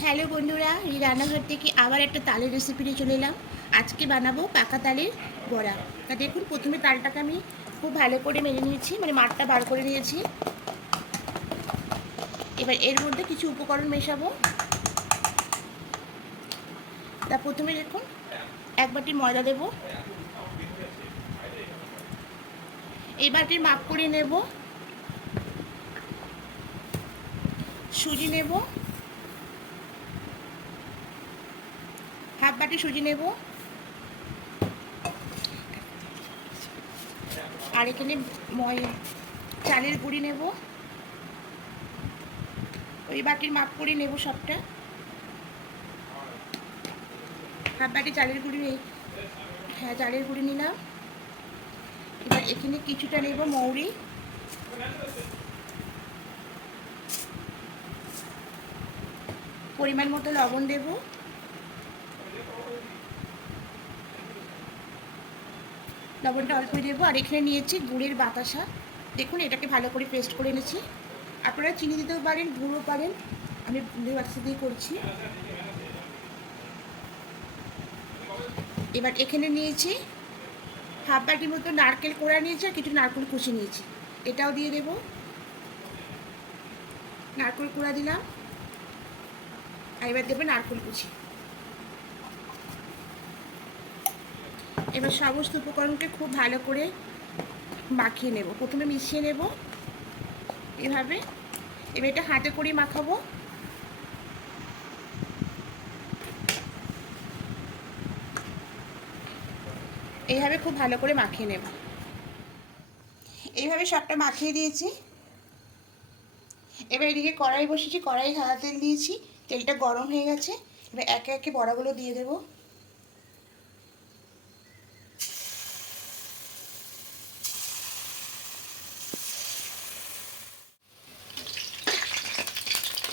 Hello বন্ধুরা, এই রান্নাঘর থেকে আবার একটা তালের রেসিপি নিয়ে চলে এলাম। আজকে বানাবো পাকা তালের বড়া। তা দেখুন, প্রথমে তালটাকে আমি খুব ভালো করে মেরে নিয়েছি মানে মাঠটা বার করে নিয়েছি। এবার এর মধ্যে কিছু উপকরণ মেশাবো। তা প্রথমে দেখুন, এক বাটি ময়দা দেব। এই বাটির মাপ করে নেব। সুজি নেব। বাটি সুজি নেব। আর এখানে চালের গুঁড়ি নেব। ওই বাটির মাপ করে নেব সবটা। হাফ বাটি চালের গুঁড়ি হ্যাঁ চালের গুঁড়ি নিলাম। এবার এখানে কিছুটা নেব মৌরি। পরিমাণ মতো লবণ দেবো। লবণটা অল্পই দেবো আর এখানে নিয়েছি গুড়ের বাতাসা। দেখুন, এটাকে ভালো করে পেস্ট করে এনেছি। আপনারা চিনি দিতেও পারেন, গুঁড়ো পারেন। আমি গুড়ের বাতাসা দিয়ে করছি। এবার এখানে নিয়েছি হাফ বাটির মতো নারকেল কোড়া নিয়েছি আর কিছু নারকেল কুচি নিয়েছি। এটাও দিয়ে দেব। নারকেল কোড়া দিলাম। আর এবার দেবো নারকেল কুচি। এবার সমস্ত উপকরণকে খুব ভালো করে মাখিয়ে নেব। প্রথমে মিশিয়ে নেব। এভাবে। এবার এটা হাতে করে মাখাবো। এইভাবে খুব ভালো করে মাখিয়ে নেব। এইভাবে সবটা মাখিয়ে দিয়েছি। এবার এদিকে কড়াই বসেছি কড়াই তেল দিয়েছি। তেলটা গরম হয়ে গেছে। এবার একে একে বড়াগুলো দিয়ে দেবো।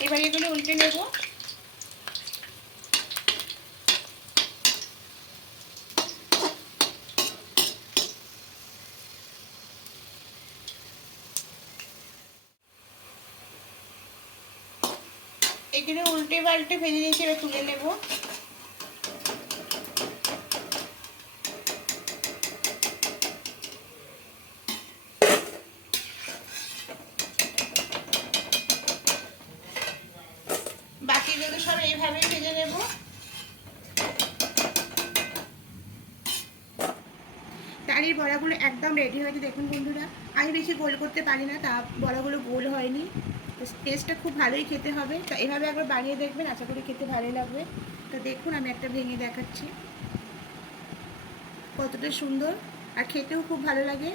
এবার এগুলো উল্টে নেব। এগুলো উল্টে পাল্টে ভেজে নিয়েছি এবার তুলে নেব বাকিগুলো সব এইভাবে ভেজে নেব তালির বড়াগুলো একদম রেডি হয়েছে। দেখুন বন্ধুরা, আমি বেশি গোল করতে পারি না, তা বড়াগুলো গোল হয়নি। টেস্টটা খুব ভালোই খেতে হবে। তো এভাবে একবার বানিয়ে দেখবেন, আশা করি খেতে ভালোই লাগবে। তো দেখুন, আমি একটা ভেঙে দেখাচ্ছি। কতটা সুন্দর, আর খেতেও খুব ভালো লাগে।